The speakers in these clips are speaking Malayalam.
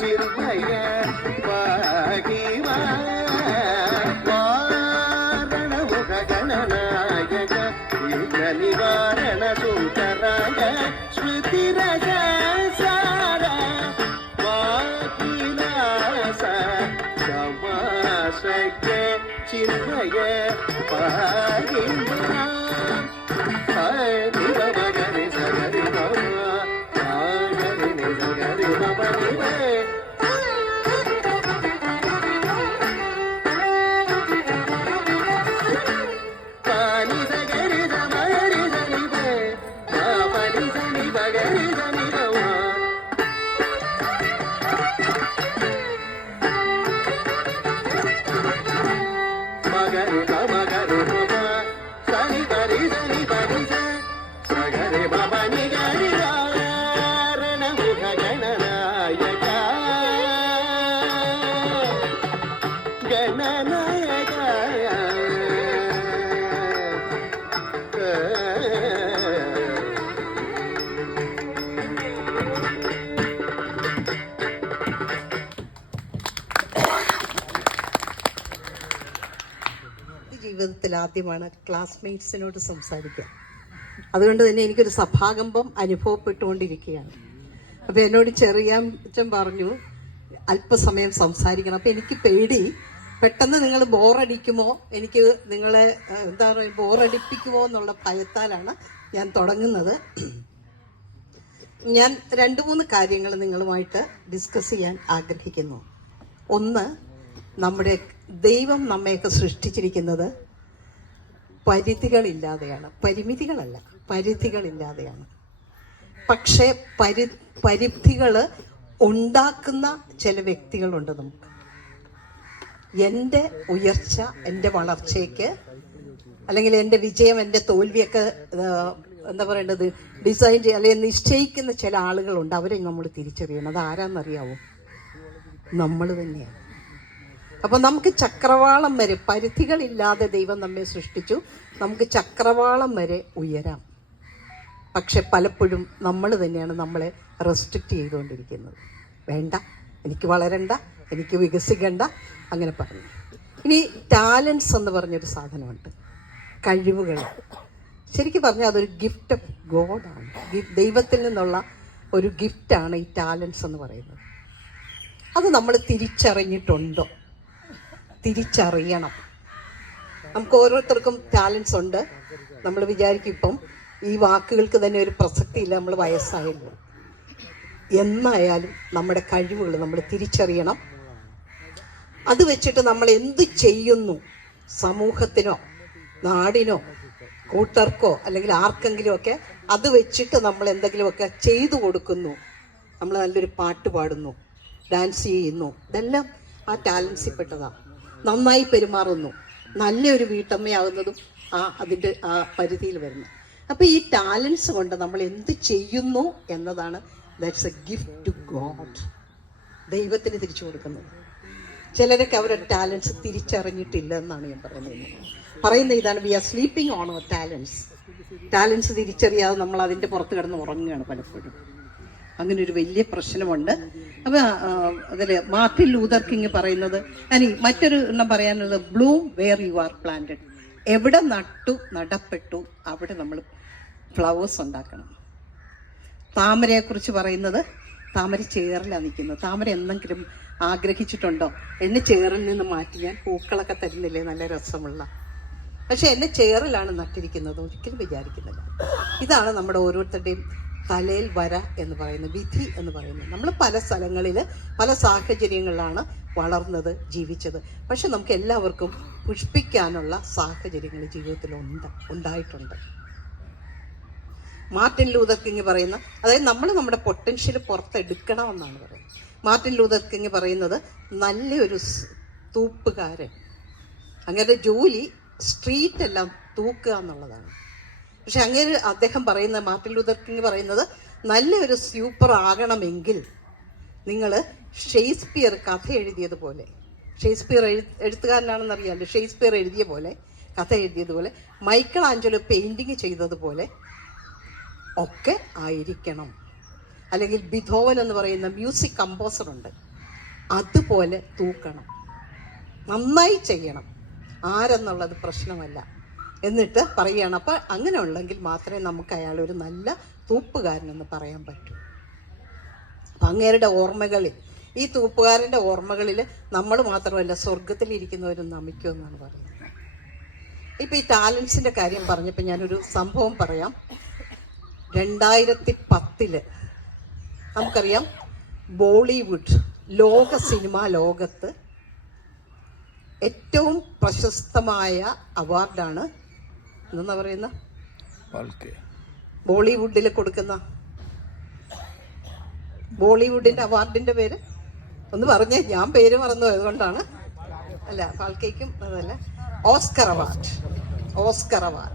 ചിന്മയ പാഹിവാ വാരണമുഖ ഗണനായക വിഘ്ന നിവാരണ സുന്ദരായ സ്മൃതിരജ സാര വാകിലാസ സമാസക്യ ചിന്മയ പാഹിവാ ജീവിതത്തിൽ ആദ്യമാണ് ക്ലാസ്മേറ്റ്സിനോട് സംസാരിക്കുക. അതുകൊണ്ട് തന്നെ എനിക്കൊരു സഭാകമ്പം അനുഭവപ്പെട്ടുകൊണ്ടിരിക്കുകയാണ്. അപ്പോൾ എന്നോട് ചെറിയാച്ചൻ പറഞ്ഞു അല്പസമയം സംസാരിക്കണം. അപ്പോൾ എനിക്ക് പേടി, പെട്ടെന്ന് നിങ്ങൾ ബോറടിക്കുമോ, എനിക്ക് നിങ്ങളെ എന്താ പറയുക ബോറടിപ്പിക്കുമോ എന്നുള്ള ഭയത്താലാണ് ഞാൻ തുടങ്ങുന്നത്. ഞാൻ 2-3 കാര്യങ്ങൾ നിങ്ങളുമായിട്ട് ഡിസ്കസ് ചെയ്യാൻ ആഗ്രഹിക്കുന്നു. ഒന്ന്, നമ്മുടെ ദൈവം നമ്മയൊക്കെ സൃഷ്ടിച്ചിരിക്കുന്നത് പരിധികളില്ലാതെയാണ്, പരിമിതികളല്ല, പരിധികളില്ലാതെയാണ്. പക്ഷേ പരിധികൾ ഉണ്ടാക്കുന്ന ചില വ്യക്തികളുണ്ട് നമുക്ക്. എൻ്റെ ഉയർച്ച, എൻ്റെ വളർച്ചയ്ക്ക്, അല്ലെങ്കിൽ എൻ്റെ വിജയം, എൻ്റെ തോൽവിയൊക്കെ എന്താ പറയേണ്ടത് ഡിസൈൻ ചെയ്യുക അല്ലെങ്കിൽ നിശ്ചയിക്കുന്ന ചില ആളുകളുണ്ട്. അവരെ നമ്മൾ തിരിച്ചറിയണം. അത് ആരാന്നറിയാവോ? നമ്മൾ തന്നെയാണ്. അപ്പം നമുക്ക് ചക്രവാളം വരെ, പരിധികളില്ലാതെ ദൈവം നമ്മെ സൃഷ്ടിച്ചു, നമുക്ക് ചക്രവാളം വരെ ഉയരാം. പക്ഷെ പലപ്പോഴും നമ്മൾ തന്നെയാണ് നമ്മളെ റെസ്ട്രിക്റ്റ് ചെയ്തുകൊണ്ടിരിക്കുന്നത്. വേണ്ട, എനിക്ക് വളരണ്ട, എനിക്ക് വികസിക്കണ്ട, അങ്ങനെ പറഞ്ഞു. ഇനി ടാലൻസ് എന്ന് പറഞ്ഞൊരു സാധനമുണ്ട്, കഴിവുകൾ. ശരിക്കും പറഞ്ഞാൽ അതൊരു ഗിഫ്റ്റ് ഓഫ് ഗോഡാണ്. ദൈവത്തിൽ നിന്നുള്ള ഒരു ഗിഫ്റ്റാണ് ഈ ടാലൻസ് എന്ന് പറയുന്നത്. അത് നമ്മൾ തിരിച്ചറിഞ്ഞിട്ടുണ്ടോ? തിരിച്ചറിയണം. നമുക്ക് ഓരോരുത്തർക്കും ടാലൻസ് ഉണ്ട്. നമ്മൾ വിചാരിക്കും ഇപ്പം ഈ വാക്കുകൾക്ക് തന്നെ ഒരു പ്രസക്തിയില്ല, നമ്മൾ വയസ്സായല്ലോ. എന്നായാലും നമ്മുടെ കഴിവുകൾ നമ്മൾ തിരിച്ചറിയണം. അത് വെച്ചിട്ട് നമ്മൾ എന്ത് ചെയ്യുന്നു, സമൂഹത്തിനോ നാടിനോ കൂട്ടർക്കോ അല്ലെങ്കിൽ ആർക്കെങ്കിലും ഒക്കെ അത് വെച്ചിട്ട് നമ്മൾ എന്തെങ്കിലുമൊക്കെ ചെയ്തു കൊടുക്കുന്നു. നമ്മൾ നല്ലൊരു പാട്ട് പാടുന്നു, ഡാൻസ് ചെയ്യുന്നു, ഇതെല്ലാം ആ ടാലൻസിൽ പെട്ടതാണ്. നന്നായി പെരുമാറുന്നു, നല്ലൊരു വീട്ടമ്മയാകുന്നതും അതിൻ്റെ ആ പരിധിയിൽ വരുന്നു. അപ്പോൾ ഈ ടാലൻസ് കൊണ്ട് നമ്മൾ എന്ത് ചെയ്യുന്നു എന്നതാണ് that's a gift to God, ദൈവത്തിന് തിരിച്ചു കൊടുക്കുന്നത്. ചിലരൊക്കെ അവരുടെ ടാലൻസ് തിരിച്ചറിഞ്ഞിട്ടില്ല എന്നാണ് ഞാൻ പറയുന്നത് ഇതാണ്, we are sleeping on our talents തിരിച്ചറിയാതെ നമ്മൾ അതിൻ്റെ പുറത്ത് കിടന്ന് ഉറങ്ങുകയാണ് പലപ്പോഴും. അങ്ങനെ ഒരു വലിയ പ്രശ്നമുണ്ട്. അപ്പോൾ അതിൽ മാർട്ടിൻ ലൂതർ കിങ് പറയുന്നത്, മറ്റൊരു എണ്ണം പറയാനുള്ളത്, bloom where you are planted. എവിടെ നടപ്പെട്ടു അവിടെ നമ്മൾ ഫ്ലവേഴ്സ് ഉണ്ടാക്കണം. താമരയെക്കുറിച്ച് പറയുന്നത്, താമര ചേറിലാണ് നിൽക്കുന്നത്. താമര എന്തെങ്കിലും ആഗ്രഹിച്ചിട്ടുണ്ടോ? എന്നെ ചേറിൽ നിന്ന് മാറ്റി ഞാൻ പൂക്കളൊക്കെ തരുന്നില്ലേ നല്ല രസമുള്ള, പക്ഷെ എന്നെ ചേറിലാണ് നട്ടിരിക്കുന്നത്, ഒരിക്കലും വിചാരിക്കുന്നില്ല. ഇതാണ് നമ്മുടെ ഓരോരുത്തരുടെയും തലയിൽ വര എന്ന് പറയുന്നത്, വിധി എന്ന് പറയുന്നത്. നമ്മൾ പല സ്ഥലങ്ങളിൽ പല സാഹചര്യങ്ങളിലാണ് വളർന്നത്, ജീവിച്ചത്. പക്ഷെ നമുക്ക് എല്ലാവർക്കും പുഷ്പിക്കാനുള്ള സാഹചര്യങ്ങൾ ജീവിതത്തിൽ ഉണ്ടായിട്ടുണ്ട്. മാർട്ടിൻ ലൂതർ കിങ് പറയുന്ന, അതായത് നമ്മൾ നമ്മുടെ പൊട്ടൻഷ്യൽ പുറത്തെടുക്കണമെന്നാണ് പറയുന്നത്. മാർട്ടിൻ ലൂതർ കിങ് പറയുന്നത് നല്ലൊരു തൂപ്പുകാരൻ, അങ്ങനെ ജോലി സ്ട്രീറ്റെല്ലാം തൂക്കുക എന്നുള്ളതാണ്. പക്ഷെ അങ്ങനെ അദ്ദേഹം പറയുന്ന, മാർട്ടിൻ ലൂതർ കിങ് പറയുന്നത്, നല്ലൊരു സ്യൂപ്പർ ആകണമെങ്കിൽ നിങ്ങൾ ഷേക്സ്പിയർ കഥ എഴുതിയതുപോലെ, ഷേക്സ്പിയർ എഴുത്തുകാരനാണെന്നറിയാമല്ലോ, ഷേക്സ്പിയർ എഴുതിയ പോലെ, കഥ എഴുതിയതുപോലെ, മൈക്കിൾ ആഞ്ചലോ പെയിൻറ്റിങ് ചെയ്തതുപോലെ ഒക്കെ ആയിരിക്കണം. അല്ലെങ്കിൽ ബിഥോവൻ എന്ന് പറയുന്ന മ്യൂസിക് കമ്പോസറുണ്ട്, അതുപോലെ തൂക്കണം, നന്നായി ചെയ്യണം, ആരെന്നുള്ളത് പ്രശ്നമല്ല. എന്നിട്ട് പറയുകയാണ്. അപ്പം അങ്ങനെ ഉള്ളെങ്കിൽ മാത്രമേ നമുക്ക് അയാളൊരു നല്ല തൂപ്പുകാരനെന്ന് പറയാൻ പറ്റൂ. അപ്പം അങ്ങേരുടെ ഓർമ്മകളിൽ, ഈ തൂപ്പുകാരൻ്റെ ഓർമ്മകളിൽ നമ്മൾ മാത്രമല്ല സ്വർഗത്തിലിരിക്കുന്നവരും നമിക്കുമെന്നാണ് പറയുന്നത്. ഇപ്പം ഈ ടാലൻസിൻ്റെ കാര്യം പറഞ്ഞപ്പോൾ ഞാനൊരു സംഭവം പറയാം. 2010 നമുക്കറിയാം ബോളിവുഡ് ലോക സിനിമാ ലോകത്ത് ഏറ്റവും പ്രശസ്തമായ അവാർഡാണ് എന്താ പറയുന്ന ബോളിവുഡിൽ കൊടുക്കുന്ന ബോളിവുഡിൻ്റെ അവാർഡിൻ്റെ പേര് ഒന്ന് പറഞ്ഞേ, ഞാൻ പേര് മറന്നു അതുകൊണ്ടാണ്. അല്ല, ഫാൽക്കെയ്ക്കും അതല്ല, ഓസ്കർ അവാർഡ്. ഓസ്കർ അവാർഡ്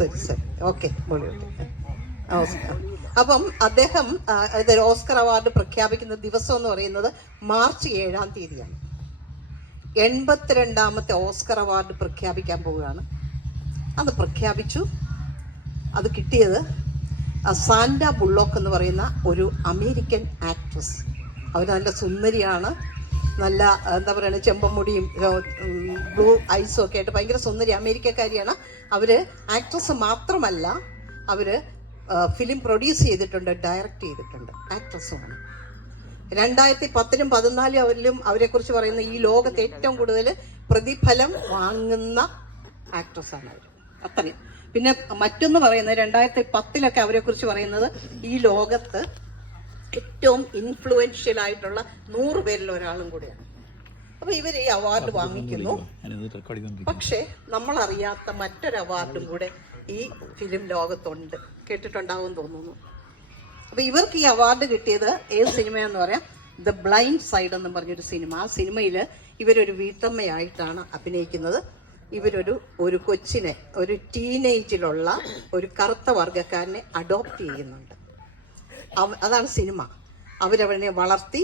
ശരി ശരി, ഓക്കെ, ബോളിവുഡ്. അപ്പം അദ്ദേഹം ഓസ്കർ അവാർഡ് പ്രഖ്യാപിക്കുന്ന ദിവസം എന്ന് പറയുന്നത് മാർച്ച് 7-ാം തീയതിയാണ്. 82ാമത്തെ ഓസ്കർ അവാർഡ് പ്രഖ്യാപിക്കാൻ പോവുകയാണ്. അത് പ്രഖ്യാപിച്ചു. അത് കിട്ടിയത് സാൻഡ ബുള്ളോക്ക് എന്ന് പറയുന്ന ഒരു അമേരിക്കൻ ആക്ട്രസ്. അവർ നല്ല സുന്ദരിയാണ്, നല്ല എന്താ പറയുക, ചെമ്പമുടിയും ബ്ലൂ ഐസും ഒക്കെ ആയിട്ട് ഭയങ്കര സുന്ദരി അമേരിക്കക്കാരിയാണ്. അവർ ആക്ട്രസ് മാത്രമല്ല, അവർ ഫിലിം പ്രൊഡ്യൂസ് ചെയ്തിട്ടുണ്ട്, ഡയറക്റ്റ് ചെയ്തിട്ടുണ്ട്, ആക്ട്രസുമാണ്. 2010-ലും 2014 അവരെക്കുറിച്ച് പറയുന്ന ഈ ലോകത്ത് ഏറ്റവും കൂടുതൽ പ്രതിഫലം വാങ്ങുന്ന ആക്ട്രസ്സാണ് അവർ. അത്രയും. പിന്നെ മറ്റൊന്ന് പറയുന്നത് 2010-ലൊക്കെ അവരെക്കുറിച്ച് പറയുന്നത് ഈ ലോകത്ത് ഏറ്റവും ഇൻഫ്ലുവൻഷ്യൽ ആയിട്ടുള്ള 100 പേരിൽ ഒരാളും കൂടെയാണ്. അപ്പൊ ഇവർ ഈ അവാർഡ് വാങ്ങിക്കുന്നു. പക്ഷേ നമ്മളറിയാത്ത മറ്റൊരു അവാർഡും കൂടെ ഈ ഫിലിം ലോകത്തുണ്ട്, കേട്ടിട്ടുണ്ടാവും തോന്നുന്നു. അപ്പൊ ഇവർക്ക് ഈ അവാർഡ് കിട്ടിയത് ഏത് സിനിമയെന്ന് പറയാം, ദ ബ്ലൈൻഡ് സൈഡ് എന്നും പറഞ്ഞൊരു സിനിമ. ആ സിനിമയിൽ ഇവരൊരു വീട്ടമ്മയായിട്ടാണ് അഭിനയിക്കുന്നത്. ഇവരൊരു കൊച്ചിനെ, ഒരു ടീനേജിലുള്ള ഒരു കറുത്ത വർഗ്ഗക്കാരനെ അഡോപ്റ്റ് ചെയ്യുന്നുണ്ട്. അതാണ് സിനിമ. അവരവനെ വളർത്തി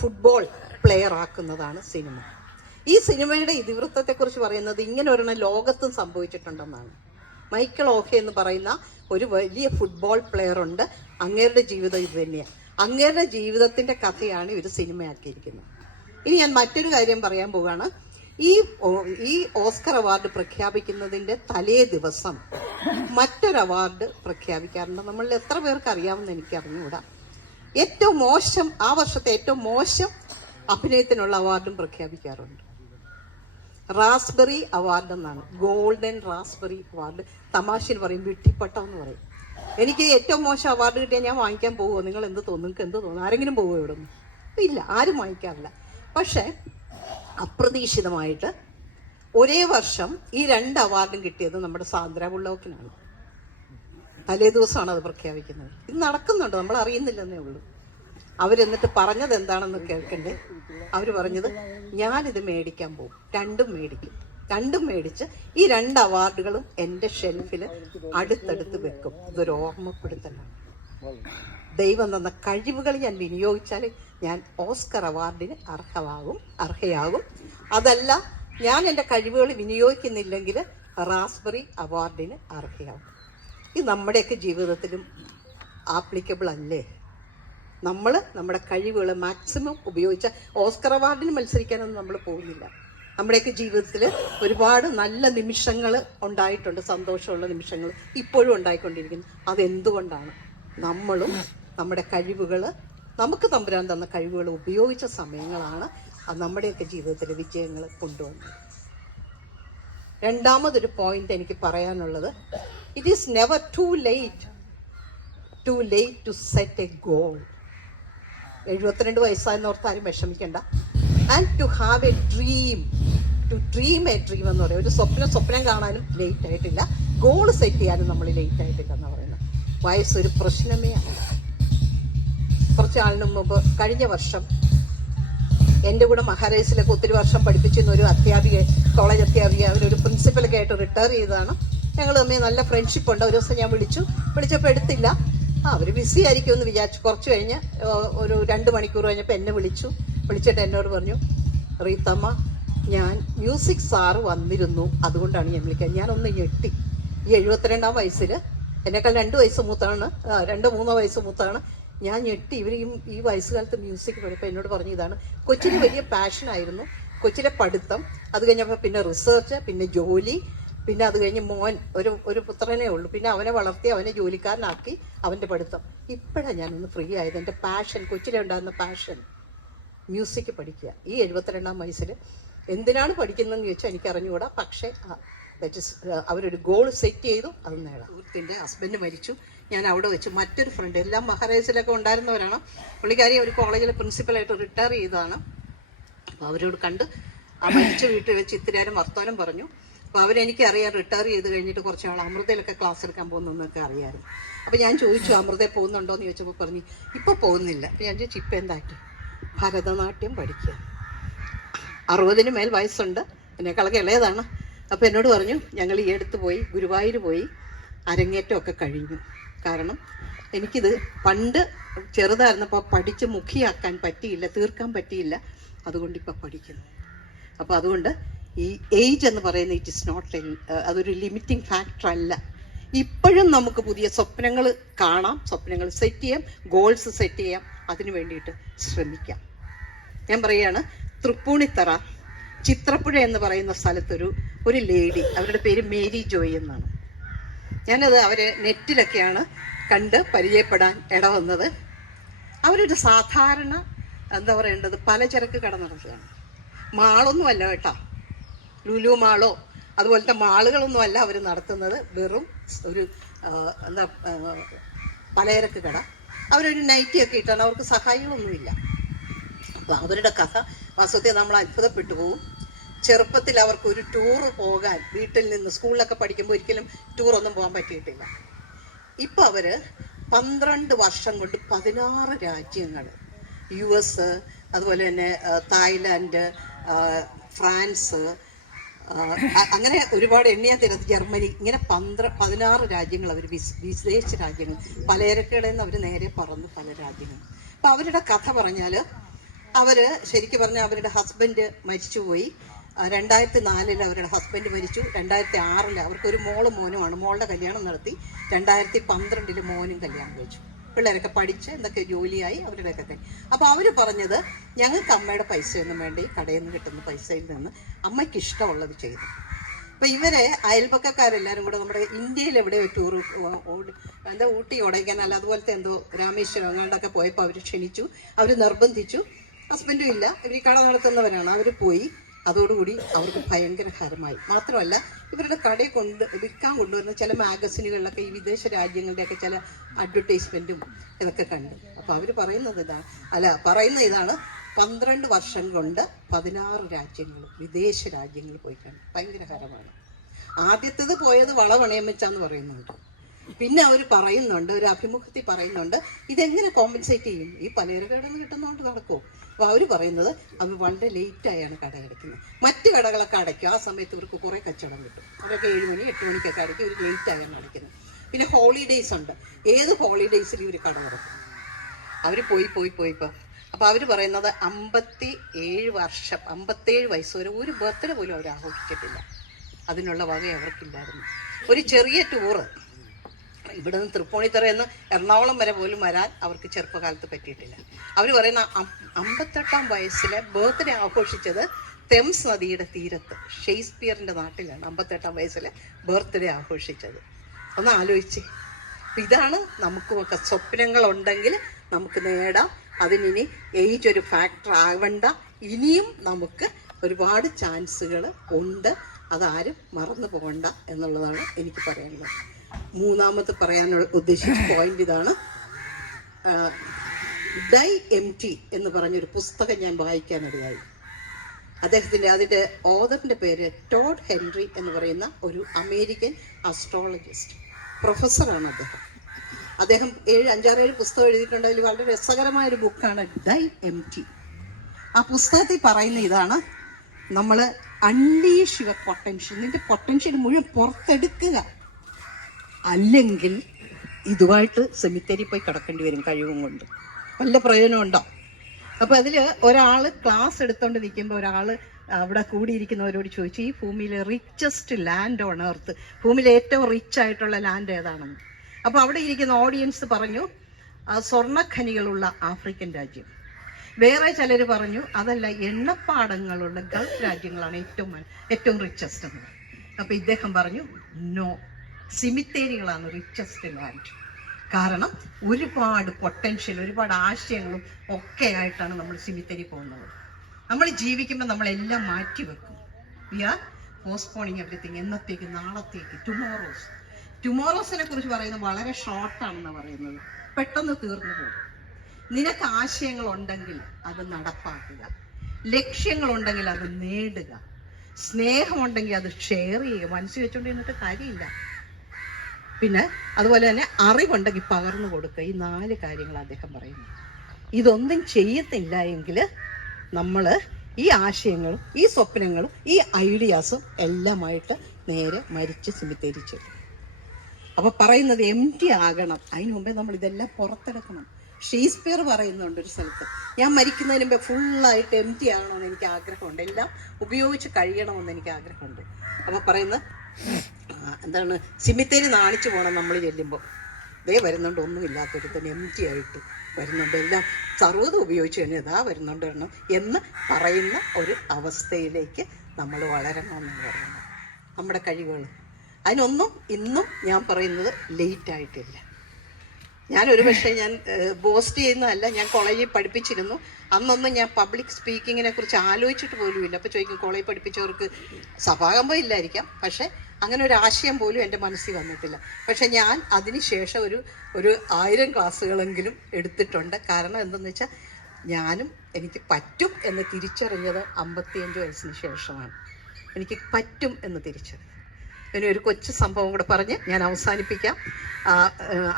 ഫുട്ബോൾ പ്ലെയർ ആക്കുന്നതാണ് സിനിമ. ഈ സിനിമയുടെ ഇതിവൃത്തത്തെക്കുറിച്ച് പറയുന്നത് ഇങ്ങനെ ഒരെണ്ണം ലോകത്തും സംഭവിച്ചിട്ടുണ്ടെന്നാണ്. മൈക്കിൾ ഓഹെ എന്ന് പറയുന്ന ഒരു വലിയ ഫുട്ബോൾ പ്ലെയർ ഉണ്ട്. അങ്ങേരുടെ ജീവിതം ഇത് തന്നെയാണ്. അങ്ങേരുടെ ജീവിതത്തിൻ്റെ കഥയാണ് ഇവർ സിനിമയാക്കിയിരിക്കുന്നത്. ഇനി ഞാൻ മറ്റൊരു കാര്യം പറയാൻ പോവുകയാണ്. ഈ ഓസ്കർ അവാർഡ് പ്രഖ്യാപിക്കുന്നതിൻ്റെ തലേ ദിവസം മറ്റൊരു അവാർഡ് പ്രഖ്യാപിക്കാറുണ്ട്. നമ്മളിൽ എത്ര പേർക്ക് അറിയാമെന്ന് എനിക്ക് അറിഞ്ഞുകൂടാ. ഏറ്റവും മോശം, ആ വർഷത്തെ ഏറ്റവും മോശം അഭിനയത്തിനുള്ള അവാർഡും പ്രഖ്യാപിക്കാറുണ്ട്. റാസ്ബെറി അവാർഡ് എന്നാണ്, ഗോൾഡൻ റാസ്ബെറി അവാർഡ്. തമാശയിൽ പറയും വിട്ടിപ്പട്ടം എന്ന് പറയും. എനിക്ക് ഏറ്റവും മോശം അവാർഡ് കിട്ടിയാൽ ഞാൻ വാങ്ങിക്കാൻ പോകുമോ? നിങ്ങൾ എന്ത് തോന്നും? നിങ്ങൾക്ക് എന്ത് തോന്നും? ആരെങ്കിലും പോകുമോ ഇവിടെ നിന്ന്? ഇല്ല, ആരും വാങ്ങിക്കാറില്ല. പക്ഷേ അപ്രതീക്ഷിതമായിട്ട് ഒരേ വർഷം ഈ 2 അവാർഡും കിട്ടിയത് നമ്മുടെ സാന്ദ്ര ബുള്ളോക്കിനാണ്. തലേ ദിവസമാണ് അത് പ്രഖ്യാപിക്കുന്നത്. ഇത് നടക്കുന്നുണ്ട്, നമ്മൾ അറിയുന്നില്ലെന്നേ ഉള്ളൂ. അവരെന്നിട്ട് പറഞ്ഞത് എന്താണെന്ന് കേൾക്കണ്ടേ? അവർ പറഞ്ഞത്, ഞാനിത് മേടിക്കാൻ പോകും, 2ഉം മേടിക്കും, 2ഉം മേടിച്ച് ഈ 2 അവാർഡുകളും എൻ്റെ ഷെൽഫിൽ അടുത്തടുത്ത് വെക്കും. ഇതൊരു ഓർമ്മപ്പെടുത്തലാണ്. ദൈവം തന്ന കഴിവുകൾ ഞാൻ വിനിയോഗിച്ചാൽ ഞാൻ ഓസ്കർ അവാർഡിന് അർഹയാകും. അതല്ല, ഞാൻ എൻ്റെ കഴിവുകൾ വിനിയോഗിക്കുന്നില്ലെങ്കിൽ റാസ്ബെറി അവാർഡിന് അർഹയാകും. ഇത് നമ്മുടെയൊക്കെ ജീവിതത്തിലും ആപ്ലിക്കബിൾ അല്ലേ? നമ്മൾ നമ്മുടെ കഴിവുകൾ മാക്സിമം ഉപയോഗിച്ച ഓസ്കർ അവാർഡിന് മത്സരിക്കാനൊന്നും നമ്മൾ പോകുന്നില്ല. നമ്മുടെയൊക്കെ ജീവിതത്തിൽ ഒരുപാട് നല്ല നിമിഷങ്ങൾ ഉണ്ടായിട്ടുണ്ട്, സന്തോഷമുള്ള നിമിഷങ്ങൾ ഇപ്പോഴും ഉണ്ടായിക്കൊണ്ടിരിക്കുന്നു. അതെന്തുകൊണ്ടാണ്? നമ്മളും നമ്മുടെ കഴിവുകൾ, നമുക്ക് തമ്പുരാൻ തന്ന കഴിവുകൾ ഉപയോഗിച്ച സമയങ്ങളാണ് അത് നമ്മുടെയൊക്കെ ജീവിതത്തിലെ വിജയങ്ങൾ കൊണ്ടുവന്നത്. രണ്ടാമതൊരു പോയിന്റ് എനിക്ക് പറയാനുള്ളത്, it is never too late to set a goal. 72 വയസ്സായെന്ന് ഓർത്ത് ആരും വിഷമിക്കണ്ട. And to have a dream, to dream a dream എന്ന് പറയും. ഒരു സ്വപ്നം കാണാനും ലേറ്റ് ആയിട്ടില്ല, ഗോൾ സെറ്റ് ചെയ്യാനും നമ്മൾ ലേറ്റ് ആയിട്ടില്ല എന്ന് പറയുന്നത്. വയസ്സൊരു പ്രശ്നമേ അല്ല. കുറച്ച് നാളിന് മുമ്പ്, കഴിഞ്ഞ വർഷം എൻ്റെ കൂടെ മഹാരാഷ്ട്രയിലൊക്കെ ഒത്തിരി വർഷം പഠിപ്പിച്ചിരുന്ന ഒരു അധ്യാപിക, കോളേജ് അധ്യാപിക, അവരൊരു പ്രിൻസിപ്പലൊക്കെ ആയിട്ട് റിട്ടയർ ചെയ്തതാണ്. ഞങ്ങൾ തമ്മിൽ നല്ല ഫ്രണ്ട്ഷിപ്പ് ഉണ്ട്. ഒരു ദിവസം ഞാൻ വിളിച്ചപ്പോൾ എടുത്തില്ല. അവർ ബിസി ആയിരിക്കുമെന്ന് വിചാരിച്ചു. കുറച്ച് കഴിഞ്ഞ് ഒരു 2 മണിക്കൂർ കഴിഞ്ഞപ്പോൾ എന്നെ വിളിച്ചിട്ട് എന്നോട് പറഞ്ഞു, റീത്തമ്മ, ഞാൻ മ്യൂസിക് സാറ് വന്നിരുന്നു, അതുകൊണ്ടാണ് ഞാൻ വിളിക്കാൻ. ഞാനൊന്ന് ഞെട്ടി. ഈ 72-ാം വയസ്സിൽ, എന്നെക്കാൾ 2 വയസ്സ് മൂത്താണ്, 2-3 വയസ്സ് മൂത്താണ്. ഞാൻ ഞെട്ടി. ഇവർ ഈ വയസ്സുകാലത്ത് മ്യൂസിക് പഠിപ്പോൾ എന്നോട് പറഞ്ഞു ഇതാണ് കൊച്ചിന് വലിയ പാഷനായിരുന്നു. കൊച്ചിലെ പഠിത്തം, അത് കഴിഞ്ഞപ്പോൾ പിന്നെ റിസർച്ച്, പിന്നെ ജോലി, പിന്നെ അത് കഴിഞ്ഞ് മോൻ ഒരു പുത്രനേ ഉള്ളൂ. പിന്നെ അവനെ വളർത്തി അവനെ ജോലിക്കാരനാക്കി അവൻ്റെ പഠിത്തം. ഇപ്പോഴാണ് ഞാനൊന്ന് ഫ്രീ ആയത്. എൻ്റെ പാഷൻ, കൊച്ചിലെ ഉണ്ടാകുന്ന പാഷൻ മ്യൂസിക് പഠിക്കുക. ഈ 72-ാം വയസ്സിൽ എന്തിനാണ് പഠിക്കുന്നതെന്ന് ചോദിച്ചാൽ എനിക്ക് അറിഞ്ഞുകൂടാ. പക്ഷേ അവരൊരു ഗോൾ സെറ്റ് ചെയ്തു, അത് നേടാം. സുഹൃത്തിൻ്റെ ഹസ്ബൻഡ് മരിച്ചു. ഞാൻ അവിടെ വെച്ച് മറ്റൊരു ഫ്രണ്ട്, എല്ലാം മഹാരാജസിലൊക്കെ ഉണ്ടായിരുന്നവരാണ്. പുള്ളിക്കാരി ഒരു കോളേജിലെ പ്രിൻസിപ്പലായിട്ട് റിട്ടയർ ചെയ്തതാണ്. അപ്പോൾ അവരോട് കണ്ട് ആ മരിച്ച വീട്ടിൽ വെച്ച് ഇത്തിരി നേരം വർത്തമാനം പറഞ്ഞു. അപ്പോൾ അവരെനിക്കറിയാം റിട്ടയർ ചെയ്ത് കഴിഞ്ഞിട്ട് കുറച്ച് നാൾ അമൃതയിലൊക്കെ ക്ലാസ് എടുക്കാൻ പോകുന്നതെന്നൊക്കെ അറിയാമായിരുന്നു. അപ്പോൾ ഞാൻ ചോദിച്ചു അമൃതയിൽ പോകുന്നുണ്ടോ എന്ന് ചോദിച്ചപ്പോൾ പറഞ്ഞു ഇപ്പോൾ പോകുന്നില്ല. അപ്പോൾ ഞാൻ ചോദിച്ചു ഇപ്പം എന്താക്കി? ഭരതനാട്യം പഠിക്കുക. 60-ന് മേൽ വയസ്സുണ്ട്, എന്നെക്കാളൊക്കെ ഇളയതാണ്. അപ്പോൾ എന്നോട് പറഞ്ഞു ഞങ്ങൾ ഈ അടുത്ത് പോയി ഗുരുവായൂർ പോയി അരങ്ങേറ്റമൊക്കെ കഴിഞ്ഞു. കാരണം എനിക്കിത് പണ്ട് ചെറുതായിരുന്നപ്പോൾ പഠിച്ച് മുഖിയാക്കാൻ പറ്റിയില്ല, തീർക്കാൻ പറ്റിയില്ല. അതുകൊണ്ട് ഇപ്പം പഠിക്കുന്നു. അപ്പോൾ അതുകൊണ്ട് ഈ ഏജ് എന്ന് പറയുന്നത് ഇറ്റ് ഇസ് നോട്ട് അതൊരു ലിമിറ്റിംഗ് ഫാക്ടർ അല്ല. ഇപ്പോഴും നമുക്ക് പുതിയ സ്വപ്നങ്ങൾ കാണാം, സ്വപ്നങ്ങൾ സെറ്റ് ചെയ്യാം, ഗോൾസ് സെറ്റ് ചെയ്യാം. അതിനു വേണ്ടിയിട്ട് ശ്രമിക്കാം. ഞാൻ പറയുകയാണ്, തൃപ്പൂണിത്തറ ചിത്രപ്പുഴ എന്ന് പറയുന്ന സ്ഥലത്തൊരു ലേഡി, അവരുടെ പേര് മേരി ജോയ് എന്നാണ്. ഞാനത് അവർ നെറ്റിലൊക്കെയാണ് കണ്ട് പരിചയപ്പെടാൻ ഇടവന്നത്. അവരൊരു സാധാരണ എന്താ പറയേണ്ടത് പലചരക്ക് കട നടത്തുകയാണ്. മാളൊന്നുമല്ല കേട്ടോ, ലുലു മാളോ അതുപോലത്തെ മാളുകളൊന്നും അല്ല അവർ നടത്തുന്നത്. വെറും ഒരു എന്താ പലചരക്ക് കട. അവരൊരു നൈറ്റിയൊക്കെ ഇട്ടാണ്, അവർക്ക് സഹായികളൊന്നുമില്ല. അപ്പോൾ അവരുടെ കഥ വാസ്തവത്തിൽ നമ്മൾ അത്ഭുതപ്പെട്ടു പോകും. ചെറുപ്പത്തിൽ അവർക്കൊരു ടൂറ് പോകാൻ വീട്ടിൽ നിന്ന്, സ്കൂളിലൊക്കെ പഠിക്കുമ്പോൾ ഒരിക്കലും ടൂറൊന്നും പോകാൻ പറ്റിയിട്ടില്ല. ഇപ്പം അവർ 12 വർഷം കൊണ്ട് 16 രാജ്യങ്ങൾ, US, അതുപോലെ തന്നെ തായ്ലാൻഡ്, ഫ്രാൻസ്, അങ്ങനെ ഒരുപാട് എണ്ണിയാൻ തരുന്നത്, ജർമ്മനി, ഇങ്ങനെ 16 രാജ്യങ്ങൾ അവർ വിദേശ രാജ്യങ്ങൾ, പലചരക്കടയിൽ നിന്ന് അവർ നേരെ പറന്ന് പല രാജ്യങ്ങൾ. അപ്പം അവരുടെ കഥ പറഞ്ഞാൽ, അവർ ശരിക്കും പറഞ്ഞാൽ അവരുടെ ഹസ്ബൻഡ് മരിച്ചുപോയി. 2004 അവരുടെ ഹസ്ബൻഡ് മരിച്ചു. 2006 അവർക്കൊരു മോനുമാണ്. മോളുടെ കല്യാണം നടത്തി. 2012 മോനും കല്യാണം കഴിച്ചു. പിള്ളേരൊക്കെ പഠിച്ച് എന്തൊക്കെ ജോലിയായി അവരുടെയൊക്കെ കഴിഞ്ഞു. അപ്പോൾ അവർ പറഞ്ഞത് ഞങ്ങൾക്ക് അമ്മയുടെ പൈസയൊന്നും വേണ്ടി കടയിൽ നിന്ന് കിട്ടുന്ന പൈസയിൽ നിന്ന് അമ്മയ്ക്ക് ഇഷ്ടമുള്ളത് ചെയ്തു. അപ്പോൾ ഇവരെ അയൽപക്കക്കാരെല്ലാവരും കൂടെ നമ്മുടെ ഇന്ത്യയിൽ എവിടെയോ ടൂർ എന്താ ഊട്ടി കൊടൈക്കനാൽ അതുപോലത്തെ എന്തോ രാമേശ്വരം അങ്ങാണ്ടൊക്കെ പോയപ്പോൾ അവർ ക്ഷണിച്ചു, അവർ നിർബന്ധിച്ചു. ഹസ്ബൻഡും ഇല്ല, ഇവർ കട നടത്തുന്നവരാണ്. അവർ പോയി. അതോടുകൂടി അവർക്ക് ഭയങ്കര ഹരമായി. മാത്രമല്ല ഇവരുടെ കടയിൽ വിൽക്കാൻ കൊണ്ടുവരുന്ന ചില മാഗസിനുകളിലൊക്കെ ഈ വിദേശ രാജ്യങ്ങളുടെയൊക്കെ ചില അഡ്വർടൈസ്മെൻറ്റും ഇതൊക്കെ കണ്ടു. അപ്പോൾ അവർ പറയുന്നത് ഇതാണ് 12 വർഷം കൊണ്ട് 16 രാജ്യങ്ങൾ, വിദേശ രാജ്യങ്ങൾ പോയി കണ്ടു. ഭയങ്കര ഹരമാണ്. ആദ്യത്തേത് പോയത് വളവണയം വെച്ചാന്ന് പറയുന്നുണ്ട്. പിന്നെ അവർ പറയുന്നുണ്ട്, ഒരു അഭിമുഖത്തിൽ പറയുന്നുണ്ട്, ഇതെങ്ങനെ കോമ്പൻസേറ്റ് ചെയ്യും? ഈ പലചരക്കടയിൽ നിന്ന് കിട്ടുന്നതുകൊണ്ട് നടക്കുമോ? അപ്പോൾ അവർ പറയുന്നത് അവർ വളരെ ലേറ്റായാണ് കട അടയ്ക്കുന്നത്. മറ്റ് കടകളൊക്കെ അടയ്ക്കും, ആ സമയത്ത് ഇവർക്ക് കുറേ കച്ചവടം കിട്ടും. അവരൊക്കെ 7 മണി 8 മണിക്കൊക്കെ അടയ്ക്കും. ഇവർ ലേറ്റായാണ് അടയ്ക്കുന്നത്. പിന്നെ ഹോളിഡേയ്സ് ഉണ്ട്. ഏത് ഹോളിഡേയ്സിൽ ഇവർ കട നടക്കും. അവർ പോയി ഇപ്പോൾ. അപ്പോൾ അവർ പറയുന്നത് 57 വയസ്സ് വരെ ഒരു ബർത്ത്ഡേ പോലും അവർ ആഘോഷിച്ചിട്ടില്ല. അതിനുള്ള വക അവർക്കില്ലായിരുന്നു. ഒരു ചെറിയ ടൂറ് ഇവിടെ നിന്ന് തൃപ്പൂണിത്തറയെന്ന് എറണാകുളം വരെ പോലും വരാൻ അവർക്ക് ചെറുപ്പകാലത്ത് പറ്റിയിട്ടില്ല. അവർ പറയുന്ന 58-ാം വയസ്സിലെ ബർത്ത്ഡേ ആഘോഷിച്ചത് തെംസ് നദിയുടെ തീരത്ത് ഷേക്സ്പിയറിൻ്റെ നാട്ടിലാണ് 58-ാം വയസ്സിലെ ബർത്ത്ഡേ ആഘോഷിച്ചത്. ഒന്ന് ആലോചിച്ച്. ഇതാണ് നമുക്കുമൊക്കെ സ്വപ്നങ്ങളുണ്ടെങ്കിൽ നമുക്ക് നേടാം. അതിനി ഏജ് ഒരു ഫാക്ടർ ആവണ്ട. ഇനിയും നമുക്ക് ഒരുപാട് ചാൻസുകൾ ഉണ്ട്. അതാരും മറന്നു പോകണ്ട എന്നുള്ളതാണ് എനിക്ക് പറയാനുള്ളത്. മൂന്നാമത്തെ പറയാനുള്ള ഉദ്ദേശിച്ച പോയിന്റ് ഇതാണ്. ഡൈ MT എന്ന് പറഞ്ഞൊരു പുസ്തകം ഞാൻ വായിക്കാനിടയായി. അതിൻ്റെ ഓതറിൻ്റെ പേര് ടോഡ് ഹെൻറി എന്ന് പറയുന്ന ഒരു അമേരിക്കൻ അസ്ട്രോളജിസ്റ്റ്, പ്രൊഫസറാണ് അദ്ദേഹം 5-6 പുസ്തകം എഴുതിയിട്ടുണ്ട്. അതിൽ വളരെ രസകരമായൊരു ബുക്കാണ് ഡൈ MT. ആ പുസ്തകത്തിൽ പറയുന്ന ഇതാണ്, നമ്മൾ അൺലീഷ് യുവർ പൊട്ടൻഷ്യൽ, നിന്റെ പൊട്ടൻഷ്യൽ മുഴുവൻ പുറത്തെടുക്കുക. അല്ലെങ്കിൽ ഇതുമായിട്ട് സെമിത്തേരി പോയി കിടക്കേണ്ടി വരും കഴിവും കൊണ്ട്. വല്ല പ്രയോജനമുണ്ടോ? അപ്പോൾ അതിൽ ഒരാൾ ക്ലാസ് എടുത്തുകൊണ്ട് നിൽക്കുമ്പോൾ ഒരാൾ അവിടെ കൂടിയിരിക്കുന്നവരോട് ചോദിച്ചു, ഈ ഭൂമിയിലെ റിച്ചസ്റ്റ് ലാൻഡ് ഓൺ എർത്ത്, ഭൂമിയിലെ ഏറ്റവും റിച്ച് ആയിട്ടുള്ള ലാൻഡ് ഏതാണെന്ന്. അപ്പോൾ അവിടെ ഇരിക്കുന്ന ഓഡിയൻസ് പറഞ്ഞു സ്വർണ്ണഖനികളുള്ള ആഫ്രിക്കൻ രാജ്യം. വേറെ ചിലർ പറഞ്ഞു അതല്ല, എണ്ണപ്പാടങ്ങളുള്ള ഗൾഫ് രാജ്യങ്ങളാണ് ഏറ്റവും റിച്ചസ്റ്റ് എന്ന്. അപ്പൊ ഇദ്ദേഹം പറഞ്ഞു നോ, സിമിത്തേരികളാണ് റിച്ചസ്റ്റ് ലാൻഡ്. കാരണം ഒരുപാട് പൊട്ടൻഷ്യൽ, ഒരുപാട് ആശയങ്ങളും ഒക്കെ ആയിട്ടാണ് നമ്മൾ സിമിത്തേരി പോകുന്നത്. നമ്മൾ ജീവിക്കുമ്പോൾ നമ്മളെല്ലാം മാറ്റി വെക്കും. We are postponing everything. എന്നത്തേക്ക്? നാളത്തേക്ക്, ടുമോറോസിനെ കുറിച്ച് പറയുന്നത് വളരെ ഷോർട്ടാണെന്ന് പറയുന്നത്, പെട്ടെന്ന് തീർന്നു പോകും. നിനക്ക് ആശയങ്ങൾ ഉണ്ടെങ്കിൽ അത് നടപ്പാക്കുക, ലക്ഷ്യങ്ങളുണ്ടെങ്കിൽ അത് നേടുക, സ്നേഹമുണ്ടെങ്കിൽ അത് ഷെയർ ചെയ്യുക. മനസ്സിൽ വെച്ചുകൊണ്ട് നിന്നിട്ട് കാര്യമില്ല. പിന്നെ അതുപോലെ തന്നെ അറിവുണ്ടെങ്കിൽ പകർന്നു കൊടുക്കുക. ഈ 4 കാര്യങ്ങൾ അദ്ദേഹം പറയുന്നു. ഇതൊന്നും ചെയ്യത്തില്ല എങ്കിൽ നമ്മൾ ഈ ആശയങ്ങളും ഈ സ്വപ്നങ്ങളും ഈ ഐഡിയാസും എല്ലാമായിട്ട് നേരെ മരിച്ച് സിമിത്തേരിച്ചു. അപ്പൊ പറയുന്നത് എംപ്റ്റി ആകണം. അതിന് മുമ്പേ നമ്മൾ ഇതെല്ലാം പുറത്തെടുക്കണം. ഷേക്സ്പിയർ പറയുന്നുണ്ട് ഒരു സ്ഥലത്ത്, ഞാൻ മരിക്കുന്നതിന് മുമ്പേ ഫുള്ളായിട്ട് എംപ്റ്റി ആകണമെന്ന് എനിക്ക് ആഗ്രഹമുണ്ട്, എല്ലാം ഉപയോഗിച്ച് കഴിയണമെന്ന് എനിക്ക് ആഗ്രഹമുണ്ട്. അപ്പൊ പറയുന്നത് എന്താണ്, സിമിത്തേരി നാണിച്ചു പോകണം നമ്മൾ ചെല്ലുമ്പോൾ. ദേ വരുന്നുണ്ട് ഒന്നുമില്ലാത്തൊരുത്തന്നെ എംപ്റ്റി ആയിട്ട് വരുന്നുണ്ട്, എല്ലാം സർവ്വതും ഉപയോഗിച്ച് കഴിഞ്ഞാൽ ഇതാ വരുന്നുണ്ട് എണ്ണം എന്ന് പറയുന്ന ഒരു അവസ്ഥയിലേക്ക് നമ്മൾ വളരണമെന്ന് പറയുന്നത്. നമ്മുടെ കഴിവുകൾ അതിനൊന്നും ഇന്നും ഞാൻ പറയുന്നത് ലേറ്റായിട്ടില്ല. ഞാനൊരു പക്ഷേ ഞാൻ ബോസ്റ്റ് ചെയ്യുന്നതല്ല, ഞാൻ കോളേജിൽ പഠിപ്പിച്ചിരുന്നു. അന്നൊന്നും ഞാൻ പബ്ലിക് സ്പീക്കിങ്ങിനെ കുറിച്ച് ആലോചിച്ചിട്ട് പോലും ഇല്ല. അപ്പോൾ ചോദിക്കും, കോളേജിൽ പഠിപ്പിച്ചവർക്ക് സഭാകമ്പം ഇല്ലായിരിക്കാം, പക്ഷേ അങ്ങനെ ഒരു ആശയം പോലും എൻ്റെ മനസ്സിൽ വന്നിട്ടില്ല. പക്ഷെ ഞാൻ അതിനുശേഷം ഒരു 1000 ക്ലാസ്സുകളെങ്കിലും എടുത്തിട്ടുണ്ട്. കാരണം എന്തെന്ന് വെച്ചാൽ ഞാനും എനിക്ക് പറ്റും എന്ന് തിരിച്ചറിഞ്ഞത് 55 വയസ്സിന് ശേഷമാണ്. എനിക്ക് പറ്റും എന്ന് തിരിച്ചറിഞ്ഞത്. ഇനി ഒരു കൊച്ചു സംഭവം കൂടെ പറഞ്ഞ് ഞാൻ അവസാനിപ്പിക്കാം.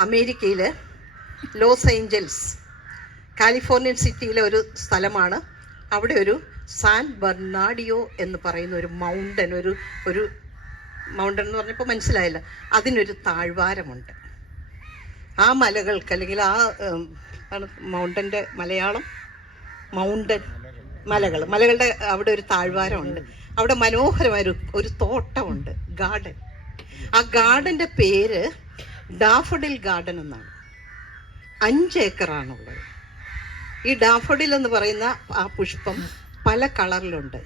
അമേരിക്കയിൽ ലോസ് ഏഞ്ചൽസ്, കാലിഫോർണിയൻ സിറ്റിയിലെ ഒരു സ്ഥലമാണ്. അവിടെ ഒരു സാൻ ബെർണാഡിയോ എന്ന് പറയുന്ന ഒരു മൗണ്ടൻ, ഒരു മൗണ്ടൻ എന്ന് പറഞ്ഞപ്പോൾ മനസ്സിലായില്ല, അതിനൊരു താഴ്വാരമുണ്ട്. ആ മലകൾക്ക്, അല്ലെങ്കിൽ ആ മൗണ്ടൻ്റെ മലയാളം മൗണ്ടൻ, മലകളുടെ അവിടെ ഒരു താഴ്വാരമുണ്ട്. അവിടെ മനോഹരമായ ഒരു തോട്ടമുണ്ട്, ഗാർഡൻ. ആ ഗാർഡൻ്റെ പേര് ഡാഫഡിൽ ഗാർഡൻ എന്നാണ്. 5 ഏക്കറാണുള്ളത്. ഈ ഡാഫഡിൽ എന്ന് പറയുന്ന ആ പുഷ്പം പല കളറിലുണ്ട്.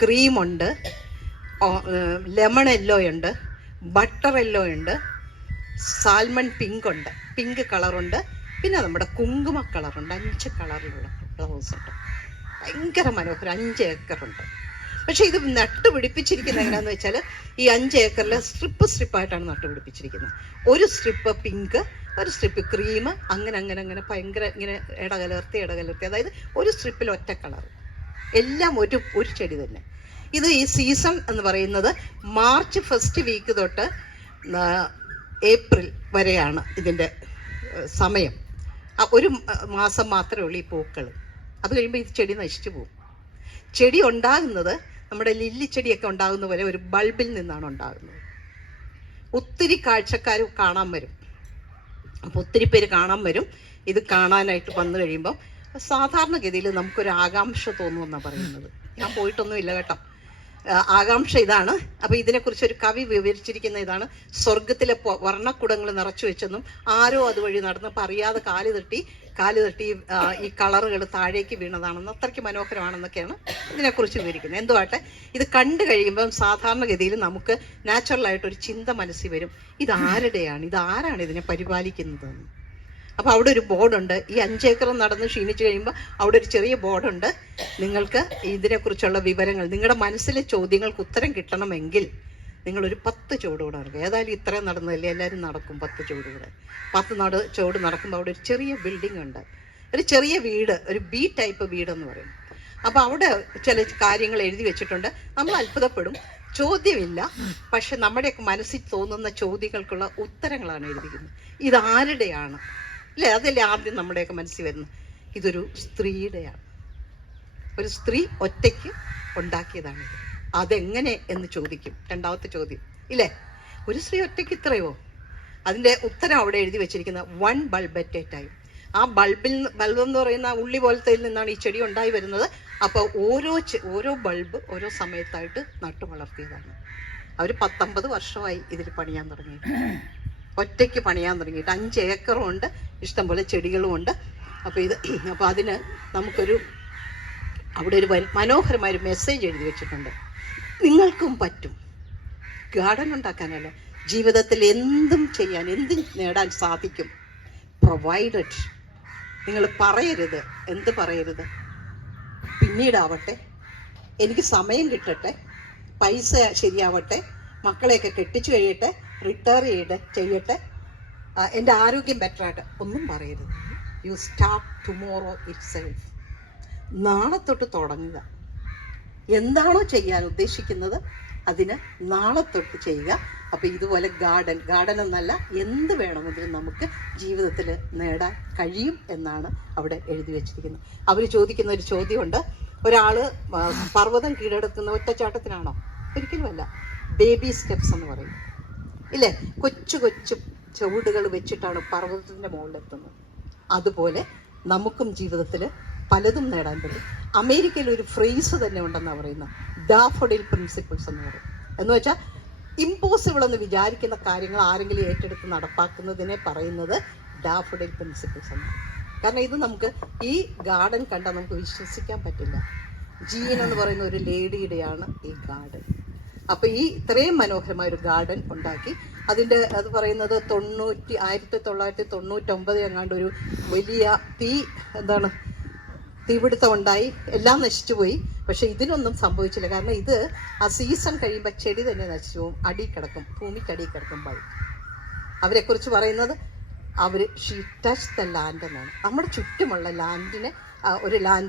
ക്രീമുണ്ട്, ലെമൺ യെല്ലോ ഉണ്ട്, ബട്ടർ യെല്ലോ ഉണ്ട്, സാൽമൺ പിങ്ക് ഉണ്ട്, പിങ്ക് കളറുണ്ട്, പിന്നെ നമ്മുടെ കുങ്കുമ കളറുണ്ട്. 5 കളറിലുള്ള ഫ്ലവേഴ്സ് ഉണ്ട്. ഭയങ്കര മനോഹരം. 5 ഏക്കറുണ്ട്. പക്ഷെ ഇത് നട്ടുപിടിപ്പിച്ചിരിക്കുന്നത് എങ്ങനെയാന്ന് വെച്ചാൽ ഈ 5 ഏക്കറിൽ സ്ട്രിപ്പായിട്ടാണ് നട്ടുപിടിപ്പിച്ചിരിക്കുന്നത്. ഒരു സ്ട്രിപ്പ് പിങ്ക്, ഒരു സ്ട്രിപ്പ് ക്രീം, അങ്ങനെ ഭയങ്കര ഇങ്ങനെ ഇടകലർത്തി. അതായത് ഒരു സ്ട്രിപ്പിൽ ഒറ്റ കളർ, എല്ലാം ഒരു ചെടി തന്നെ. ഇത് ഈ സീസൺ എന്ന് പറയുന്നത് മാർച്ച് ഫസ്റ്റ് വീക്ക് തൊട്ട് ഏപ്രിൽ വരെയാണ് ഇതിൻ്റെ സമയം. ഒരു മാസം മാത്രമേ ഉള്ളൂ ഈ പൂക്കൾ. അത് കഴിയുമ്പോൾ ഈ ചെടി നശിച്ചു പോകും. ചെടി ഉണ്ടാകുന്നത് നമ്മുടെ ലില്ലിച്ചെടിയൊക്കെ ഉണ്ടാകുന്ന പോലെ ഒരു ബൾബിൽ നിന്നാണ് ഉണ്ടാകുന്നത്. ഒത്തിരി കാഴ്ചക്കാർ കാണാൻ വരും. അപ്പോൾ ഒത്തിരി പേര് കാണാൻ വരും. ഇത് കാണാനായിട്ട് വന്നു കഴിയുമ്പം സാധാരണഗതിയിൽ നമുക്കൊരു ആകാംക്ഷ തോന്നുമെന്നാണ് പറയുന്നത്. ഞാൻ പോയിട്ടൊന്നുമില്ല കേട്ടോ. ആകാംക്ഷ ഇതാണ്. അപ്പോൾ ഇതിനെക്കുറിച്ച് ഒരു കവി വിവരിച്ചിരിക്കുന്ന ഇതാണ്: സ്വർഗത്തിലെ വർണ്ണക്കുടങ്ങൾ നിറച്ചു വെച്ചെന്നും ആരോ അതുവഴി നടന്നപ്പോൾ അറിയാതെ കാല് തട്ടി ഈ കളറുകൾ താഴേക്ക് വീണതാണെന്ന്, അത്രയ്ക്ക് മനോഹരമാണെന്നൊക്കെയാണ് ഇതിനെക്കുറിച്ച് വിവരിക്കുന്നത്. എന്തുവാട്ടെ, ഇത് കണ്ടു കഴിയുമ്പം സാധാരണഗതിയിൽ നമുക്ക് നാച്ചുറലായിട്ടൊരു ചിന്ത മനസ്സിൽ വരും, ഇതാരുടെയാണ്, ഇതാരാണ് ഇതിനെ പരിപാലിക്കുന്നതെന്ന്. അപ്പോൾ അവിടെ ഒരു ബോർഡുണ്ട്. ഈ 5 ഏക്കർ നടന്ന് ക്ഷീണിച്ചു കഴിയുമ്പോൾ അവിടെ ഒരു ചെറിയ ബോർഡുണ്ട്. നിങ്ങൾക്ക് ഇതിനെക്കുറിച്ചുള്ള വിവരങ്ങൾ, നിങ്ങളുടെ മനസ്സിലെ ചോദ്യങ്ങൾക്ക് ഉത്തരം കിട്ടണമെങ്കിൽ നിങ്ങളൊരു 10 ചുവട് കൂടെ നടക്കുക. ഏതായാലും ഇത്രയും നടന്നതല്ലേ, എല്ലാവരും നടക്കും 10 ചുവട് കൂടെ. 10 ചുവട് നടക്കുമ്പോൾ അവിടെ ഒരു ചെറിയ ബിൽഡിംഗ് ഉണ്ട്, ഒരു ചെറിയ വീട്, ഒരു ബി ടൈപ്പ് വീടെന്ന് പറയും. അപ്പോൾ അവിടെ ചില കാര്യങ്ങൾ എഴുതി വെച്ചിട്ടുണ്ട്. നമ്മൾ അത്ഭുതപ്പെടും. ചോദ്യമില്ല, പക്ഷെ നമ്മുടെയൊക്കെ മനസ്സിൽ തോന്നുന്ന ചോദ്യങ്ങൾക്കുള്ള ഉത്തരങ്ങളാണ് എഴുതിയിരിക്കുന്നത്. ഇതാരുടെയാണ് അല്ലേ? അതല്ലേ ആദ്യം നമ്മുടെയൊക്കെ മനസ്സിൽ വരുന്നത്. ഇതൊരു സ്ത്രീയുടെയാണ്. ഒരു സ്ത്രീ ഒറ്റയ്ക്ക് ഉണ്ടാക്കിയതാണിത്. അതെങ്ങനെ എന്ന് ചോദിക്കും. 2ാമത്തെ ചോദ്യം ഇല്ലേ, ഒരു സ്ത്രീ ഒറ്റയ്ക്ക് ഇത്രയോ? അതിൻ്റെ ഉത്തരം അവിടെ എഴുതി വെച്ചിരിക്കുന്നത് 1 bulb at a time. ആ ബൾബ് എന്ന് പറയുന്ന ആ ഉള്ളി പോലത്തെ നിന്നാണ് ഈ ചെടി ഉണ്ടായി വരുന്നത്. അപ്പോൾ ഓരോ ബൾബ് ഓരോ സമയത്തായിട്ട് നട്ടു വളർത്തിയതാണ്. അവർ 19 വർഷമായി ഇതിൽ പണിയാൻ തുടങ്ങിയിട്ട്. ഒറ്റയ്ക്ക് പണിയാൻ തുടങ്ങിയിട്ട് 5 ഏക്കറും ഉണ്ട്, ഇഷ്ടംപോലെ ചെടികളും ഉണ്ട്. അപ്പോൾ അതിന് നമുക്കൊരു അവിടെ ഒരു മനോഹരമായൊരു മെസ്സേജ് എഴുതി വെച്ചിട്ടുണ്ട്. നിങ്ങൾക്കും പറ്റും. ഗാർഡൻ ഉണ്ടാക്കാനല്ല, ജീവിതത്തിൽ എന്തും ചെയ്യാൻ, എന്തും നേടാൻ സാധിക്കും. പ്രൊവൈഡഡ്. നിങ്ങൾ പറയരുത്, എന്ത് പറയരുത്, പിന്നീടാവട്ടെ, എനിക്ക് സമയം കിട്ടട്ടെ, പൈസ ശരിയാവട്ടെ, മക്കളെയൊക്കെ കെട്ടിച്ചു കഴിയട്ടെ, റിട്ടയർ ചെയ്യട്ടെ, എൻ്റെ ആരോഗ്യം ബെറ്ററായിട്ട്, ഒന്നും പറയരുത്. You start tomorrow it self. നാളെ തൊട്ട് തുടങ്ങുക. എന്താണോ ചെയ്യാൻ ഉദ്ദേശിക്കുന്നത് അതിന് നാളെ തൊട്ട് ചെയ്യുക. അപ്പോൾ ഇതുപോലെ ഗാർഡൻ എന്നല്ല, എന്ത് വേണമെങ്കിലും നമുക്ക് ജീവിതത്തിൽ നേടാൻ കഴിയും എന്നാണ് അവിടെ എഴുതി വെച്ചിരിക്കുന്നത്. അവർ ചോദിക്കുന്ന ഒരു ചോദ്യമുണ്ട്, ഒരാൾ പർവ്വതം കീഴടക്കുന്ന ഒറ്റച്ചാട്ടത്തിനാണോ? ഒരിക്കലുമല്ല. ബേബി സ്റ്റെപ്സ് എന്ന് പറയും ഇല്ലേ? കൊച്ചു കൊച്ചു ചുവടുകൾ വെച്ചിട്ടാണ് പർവ്വതത്തിൻ്റെ മുകളിലെത്തുന്നത്. അതുപോലെ നമുക്കും ജീവിതത്തിൽ പലതും നേടാൻ പറ്റും. അമേരിക്കയിൽ ഒരു ഫ്രേസ് തന്നെ ഉണ്ടെന്നാണ് പറയുന്നത്, ഡാഫോഡിൽ പ്രിൻസിപ്പിൾസ് എന്ന് പറയും. എന്ന് വെച്ചാൽ ഇമ്പോസിബിൾ എന്ന് വിചാരിക്കുന്ന കാര്യങ്ങൾ ആരെങ്കിലും ഏറ്റെടുത്ത് നടപ്പാക്കുന്നതിനെ പറയുന്നത് ഡാഫോഡിൽ പ്രിൻസിപ്പിൾസ് എന്ന്. കാരണം ഇത് നമുക്ക് ഈ ഗാർഡൻ കണ്ടാൽ നമുക്ക് വിശ്വസിക്കാൻ പറ്റില്ല. ജീൻ എന്ന് പറയുന്ന ഒരു ലേഡിയുടെയാണ് ഈ ഗാർഡൻ. അപ്പോൾ ഈ ഇത്രയും മനോഹരമായ ഒരു ഗാർഡൻ ഉണ്ടാക്കി അത് പറയുന്നത് 1999 എങ്ങാണ്ട് ഒരു വലിയ തീപിടുത്തം ഉണ്ടായി, എല്ലാം നശിച്ചു പോയി. പക്ഷെ ഇതിനൊന്നും സംഭവിച്ചില്ല. കാരണം ഇത് ആ സീസൺ കഴിയുമ്പോൾ ചെടി തന്നെ നശിച്ചു പോകും, ഭൂമിക്കടി കിടക്കും. അവരെക്കുറിച്ച് പറയുന്നത് ഷീ ടച്ച് ദ ലാൻഡ് എന്നാണ്. നമ്മുടെ ചുറ്റുമുള്ള ലാൻഡിനെ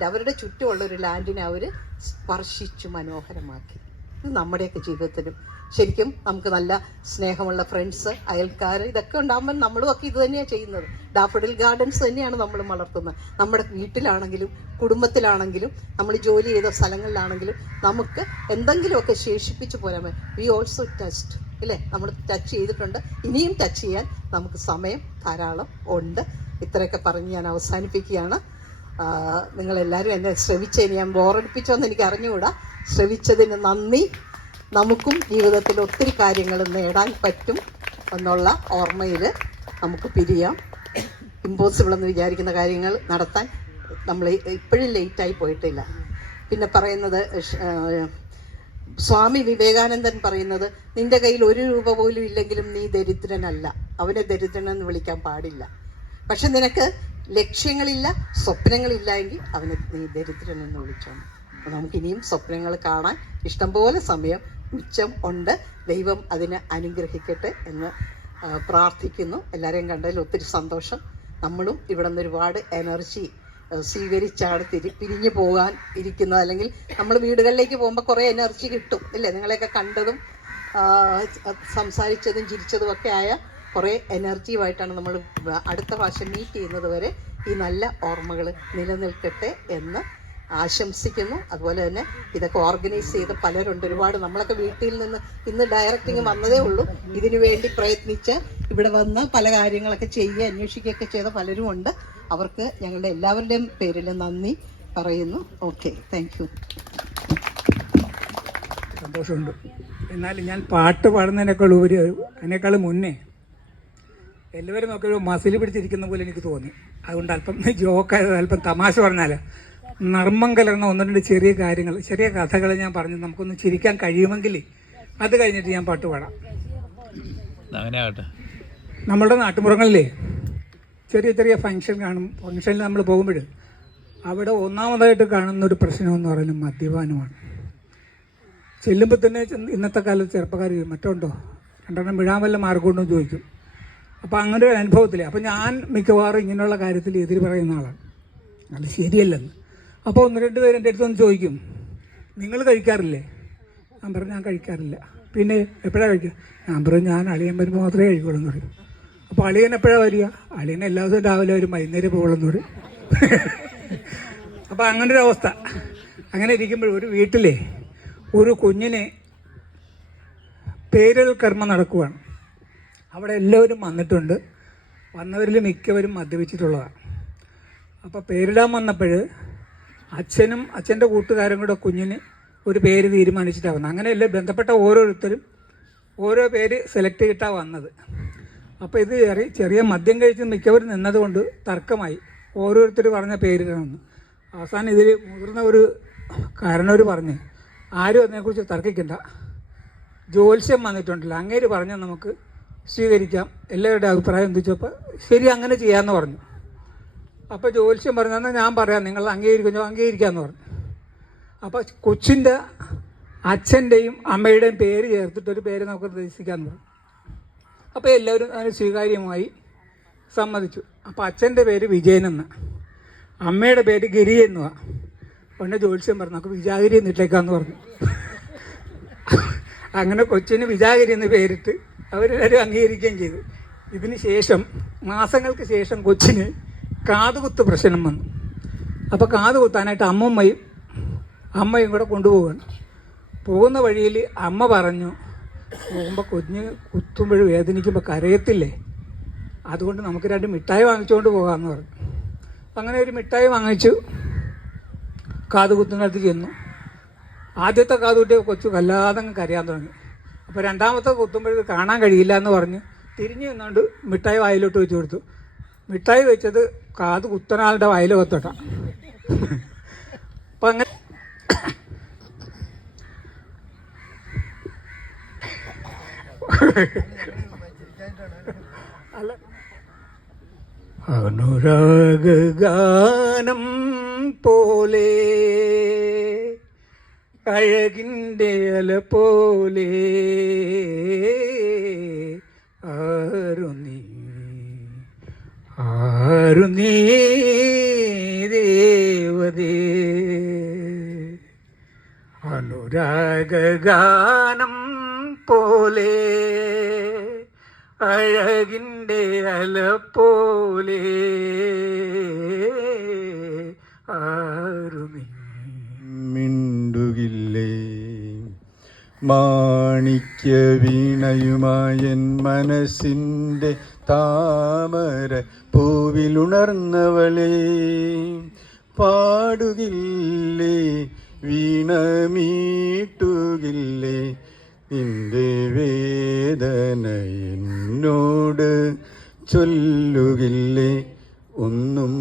അവരുടെ ചുറ്റുമുള്ള ഒരു ലാൻഡിനെ അവർ സ്പർശിച്ചു മനോഹരമാക്കി. ഇത് നമ്മുടെയൊക്കെ ജീവിതത്തിലും ശരിക്കും നമുക്ക് നല്ല സ്നേഹമുള്ള ഫ്രണ്ട്സ്, അയൽക്കാർ, ഇതൊക്കെ ഉണ്ടാകുമ്പോൾ നമ്മളും ഒക്കെ ഇത് തന്നെയാണ് ചെയ്യുന്നത്. ഡാഫോഡിൽ ഗാർഡൻസ് തന്നെയാണ് നമ്മൾ വളർത്തുന്നത്. നമ്മുടെ വീട്ടിലാണെങ്കിലും കുടുംബത്തിലാണെങ്കിലും നമ്മൾ ജോലി ചെയ്ത സ്ഥലങ്ങളിലാണെങ്കിലും നമുക്ക് എന്തെങ്കിലുമൊക്കെ ശേഷിപ്പിച്ച് പോരാൻ. വി ഓൾസോ ടച്ച്ഡ് ഇല്ലേ? നമ്മൾ ടച്ച് ചെയ്തിട്ടുണ്ട്, ഇനിയും ടച്ച് ചെയ്യാൻ നമുക്ക് സമയം ധാരാളം ഉണ്ട്. ഇത്രയൊക്കെ പറഞ്ഞ് ഞാൻ അവസാനിപ്പിക്കുകയാണ്. നിങ്ങളെല്ലാവരും എന്നെ ശ്രവിച്ചതിന് ഞാൻ ബോറടിപ്പിച്ചോന്ന് എനിക്ക് അറിഞ്ഞുകൂടാ. ശ്രവിച്ചതിന് നന്ദി. നമുക്കും ജീവിതത്തിൽ ഒത്തിരി കാര്യങ്ങൾ നേടാൻ പറ്റും എന്നുള്ള ഓർമ്മയിൽ നമുക്ക് പിരിയാം. ഇമ്പോസിബിൾ എന്ന് വിചാരിക്കുന്ന കാര്യങ്ങൾ നടത്താൻ നമ്മൾ ഇപ്പോഴും ലേറ്റായി പോയിട്ടില്ല. പിന്നെ പറയുന്നത് സ്വാമി വിവേകാനന്ദൻ പറയുന്നത്, നിന്റെ കയ്യിൽ 1 രൂപ പോലും ഇല്ലെങ്കിലും നീ ദരിദ്രനല്ല. അവനെ ദരിദ്രനെന്ന് വിളിക്കാൻ പാടില്ല. പക്ഷെ നിനക്ക് ലക്ഷ്യങ്ങളില്ല, സ്വപ്നങ്ങളില്ല എങ്കിൽ അവനെ നീ ദരിദ്രനെന്ന് വിളിച്ചോണം. നമുക്കിനിയും സ്വപ്നങ്ങൾ കാണാൻ ഇഷ്ടംപോലെ സമയം ഉച്ചം ഉണ്ട്. ദൈവം അതിനെ അനുഗ്രഹിക്കട്ടെ എന്ന് പ്രാർത്ഥിക്കുന്നു. എല്ലാവരെയും കണ്ടതിൽ ഒത്തിരി സന്തോഷം. നമ്മളും ഇവിടെ നിന്ന് ഒരുപാട് എനർജി സ്വീകരിച്ചാണ് പിരിഞ്ഞു പോകാൻ ഇരിക്കുന്നത്. അല്ലെങ്കിൽ നമ്മൾ വീടുകളിലേക്ക് പോകുമ്പോൾ കുറേ എനർജി കിട്ടും ഇല്ലേ? നിങ്ങളെയൊക്കെ കണ്ടതും സംസാരിച്ചതും ചിരിച്ചതും ഒക്കെ ആയ കുറേ എനർജിയുമായിട്ടാണ് നമ്മൾ അടുത്ത പ്രാവശ്യം മീറ്റ് ചെയ്യുന്നത് വരെ ഈ നല്ല ഓർമ്മകൾ നിലനിൽക്കട്ടെ എന്ന് ആശംസിക്കുന്നു. അതുപോലെ തന്നെ ഇതൊക്കെ ഓർഗനൈസ് ചെയ്ത പലരുണ്ട്, ഒരുപാട്. നമ്മളൊക്കെ വീട്ടിൽ നിന്ന് ഇന്ന് ഡയറക്റ്റിങ് വന്നതേ ഉള്ളൂ. ഇതിനു വേണ്ടി പ്രയത്നിച്ച് ഇവിടെ വന്ന് പല കാര്യങ്ങളൊക്കെ ചെയ്യുക, അന്വേഷിക്കുകയൊക്കെ ചെയ്ത പലരും ഉണ്ട്. അവർക്ക് ഞങ്ങളുടെ എല്ലാവരുടെയും പേരിൽ നന്ദി പറയുന്നു. Okay, thank you. സന്തോഷമുണ്ട്. എന്നാലും ഞാൻ പാട്ട് അതിനേക്കാൾ മുന്നേ എല്ലാവരും നോക്കി മസിൽ പിടിച്ചിരിക്കുന്ന പോലെ എനിക്ക് തോന്നി. അതുകൊണ്ട് അല്പം ജോക്കായത്, അല്പം തമാശ പറഞ്ഞാൽ നർമ്മം കലർന്ന 1-2 ചെറിയ കാര്യങ്ങൾ, ചെറിയ കഥകൾ ഞാൻ പറഞ്ഞു നമുക്കൊന്ന് ചിരിക്കാൻ കഴിയുമെങ്കിൽ അത് കഴിഞ്ഞിട്ട് ഞാൻ പാട്ട് പാടാം. അങ്ങനെ ആകട്ടെ. നമ്മളുടെ നാട്ടുമ്പുറങ്ങളിലേ ചെറിയ ചെറിയ ഫംഗ്ഷൻ കാണും. ഫംഗ്ഷനിൽ നമ്മൾ പോകുമ്പോൾ അവിടെ ഒന്നാമതായിട്ട് കാണുന്നൊരു പ്രശ്നമെന്ന് പറയുന്നത് മദ്യപാനമാണ്. ചെല്ലുമ്പോൾ തന്നെ ഇന്നത്തെ കാലത്ത് ചെറുപ്പക്കാർ മറ്റുണ്ടോ 2 വിഴാൻ വല്ല മാർഗമുണ്ടോ ചോദിക്കും. അപ്പോൾ അങ്ങനെ ഒരു അനുഭവത്തില്ലേ. അപ്പോൾ ഞാൻ മിക്കവാറും ഇങ്ങനെയുള്ള കാര്യത്തിൽ എതിര് പറയുന്ന ആളാണ്, അത് ശരിയല്ലെന്ന്. അപ്പോൾ 1-2 പേര് എൻ്റെ അടുത്ത് വന്ന് ചോദിക്കും, നിങ്ങൾ കഴിക്കാറില്ലേ? ഞാൻ പറഞ്ഞു ഞാൻ കഴിക്കാറില്ല. പിന്നെ എപ്പോഴാണ് കഴിക്കുക? ഞാൻ പറഞ്ഞു ഞാൻ അളിയൻ വരുമ്പോൾ മാത്രമേ കഴിക്കുള്ളൂ എന്ന് പറയും. അപ്പോൾ അളിയൻ എപ്പോഴാണ് വരിക? അളിയൻ എല്ലാ ദിവസവും രാവിലെ വരും, വൈകുന്നേരം പോകുള്ളെന്ന് പറയും. അപ്പോൾ അങ്ങനൊരു അവസ്ഥ. അങ്ങനെ ഇരിക്കുമ്പോൾ ഒരു വീട്ടിലെ ഒരു കുഞ്ഞിനെ പേരിൽ കർമ്മം നടക്കുവാണ്. അവിടെ എല്ലാവരും വന്നിട്ടുണ്ട്. വന്നവരിൽ മിക്കവരും മദ്യപിച്ചിട്ടുള്ളതാണ്. അപ്പോൾ പേരിടാൻ വന്നപ്പോൾ അച്ഛനും അച്ഛൻ്റെ കൂട്ടുകാരും കൂടെ കുഞ്ഞിന് ഒരു പേര് തീരുമാനിച്ചിട്ടാണ് വന്നത്. അങ്ങനെയല്ലേ ബന്ധപ്പെട്ട ഓരോരുത്തരും ഓരോ പേര് സെലക്ട് ചെയ്തിട്ടാണ് വന്നത്. അപ്പോൾ ഇത് ചെറിയ മദ്യം കഴിച്ച് മിക്കവരും നിന്നതുകൊണ്ട് തർക്കമായി, ഓരോരുത്തർ പറഞ്ഞ പേരിടണമെന്ന്. അവസാനം ഇതിൽ മുതിർന്ന ഒരു കാരണവർ പറഞ്ഞ് ആരും അതിനെക്കുറിച്ച് തർക്കിക്കണ്ട, ജ്യോത്സ്യം വന്നിട്ടുണ്ടല്ലോ, അങ്ങേര് പറഞ്ഞാൽ നമുക്ക് സ്വീകരിക്കാം, എല്ലാവരുടെ അഭിപ്രായം എന്ത് വെച്ചപ്പോൾ ശരി അങ്ങനെ ചെയ്യാമെന്ന് പറഞ്ഞു. അപ്പോൾ ജ്യോത്സ്യം പറഞ്ഞാൽ ഞാൻ പറയാം, നിങ്ങൾ അംഗീകരിക്കാമെന്ന് പറഞ്ഞു. അപ്പോൾ കൊച്ചിൻ്റെ അച്ഛൻ്റെയും അമ്മയുടെയും പേര് ചേർത്തിട്ടൊരു പേര് നമുക്ക് നിർദ്ദേശിക്കാമെന്ന് പറഞ്ഞു. അപ്പോൾ എല്ലാവരും അതിന് സ്വീകാര്യമായി സമ്മതിച്ചു. അപ്പോൾ അച്ഛൻ്റെ പേര് വിജയനെന്ന്, അമ്മയുടെ പേര് ഗിരി എന്നുവാ. ഉടനെ ജ്യോത്സ്യം പറഞ്ഞു നമുക്ക് വിജാഗിരി എന്നിട്ടേക്കാന്ന് പറഞ്ഞു. അങ്ങനെ കൊച്ചിന് വിജാഗിരി എന്ന് പേരിട്ട് അവരെല്ലാവരും അംഗീകരിക്കുകയും ചെയ്തു. ഇതിന് ശേഷം മാസങ്ങൾക്ക് ശേഷം കൊച്ചിന് കാതുകുത്ത് പ്രശ്നം വന്നു. അപ്പോൾ കാത് കുത്താനായിട്ട് അമ്മയും കൂടെ കൊണ്ടുപോവുകയാണ്. പോകുന്ന വഴിയിൽ അമ്മ പറഞ്ഞു, പോകുമ്പോൾ കുഞ്ഞ് കുത്തുമ്പോൾ വേദനിക്കുമ്പോൾ കരയത്തില്ലേ, അതുകൊണ്ട് നമുക്ക് 2 മിഠായി വാങ്ങിച്ചുകൊണ്ട് പോകാമെന്ന് പറഞ്ഞു. അങ്ങനെ ഒരു മിഠായി വാങ്ങിച്ചു. കാതുകുത്തിനടുത്ത് ചെന്നു. ആദ്യത്തെ കാതുകുത്തിയ കൊച്ചു വല്ലാതെ കരയാൻ തുടങ്ങി. അപ്പോൾ രണ്ടാമത്തെ കുത്തുമ്പോൾ കാണാൻ കഴിയില്ല എന്ന് പറഞ്ഞ് തിരിഞ്ഞു നിന്നുകൊണ്ട് മിഠായി വായിലോട്ട് വെച്ച് കൊടുത്തു. മിഠായി വെച്ചത് കാത് കുത്തനാളുടെ വായിലോത്തോട്ടാണ്. അപ്പം അങ്ങനെ അല്ല, അനുരാഗാനം പോലെ അഴകിൻ്റെ അല പോലെ ആരു നീ ദേവതേ. അനുരാഗാനം പോലെ അഴകിൻ്റെ അല പോലെ ആരു നീ. മിണ്ടുകില്ലേ മാണിക്യ വീണയുമായൻ മനസ്സിൻ്റെ താമര പൂവിലുണർന്നവളെ, പാടുകില്ലേ വീണമീട്ടുകില്ലേ നിന്റെ വേദന എന്നോട് ചൊല്ലുകില്ലേ, ഒന്നും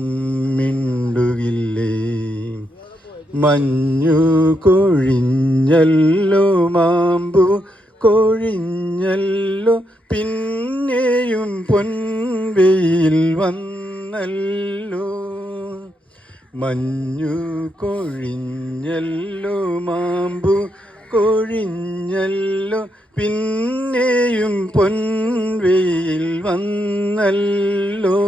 മിണ്ടുകില്ലേ. മഞ്ഞു കൊഴിഞ്ഞല്ലോ മാമ്പു കൊഴിഞ്ഞല്ലോ, പിന്നെയും പൊൻവെയിൽ വന്നല്ലോ. മഞ്ഞു കൊഴിഞ്ഞല്ലോ മാമ്പു കൊഴിഞ്ഞല്ലോ, പിന്നെയും പൊൻവെയിൽ വന്നല്ലോ.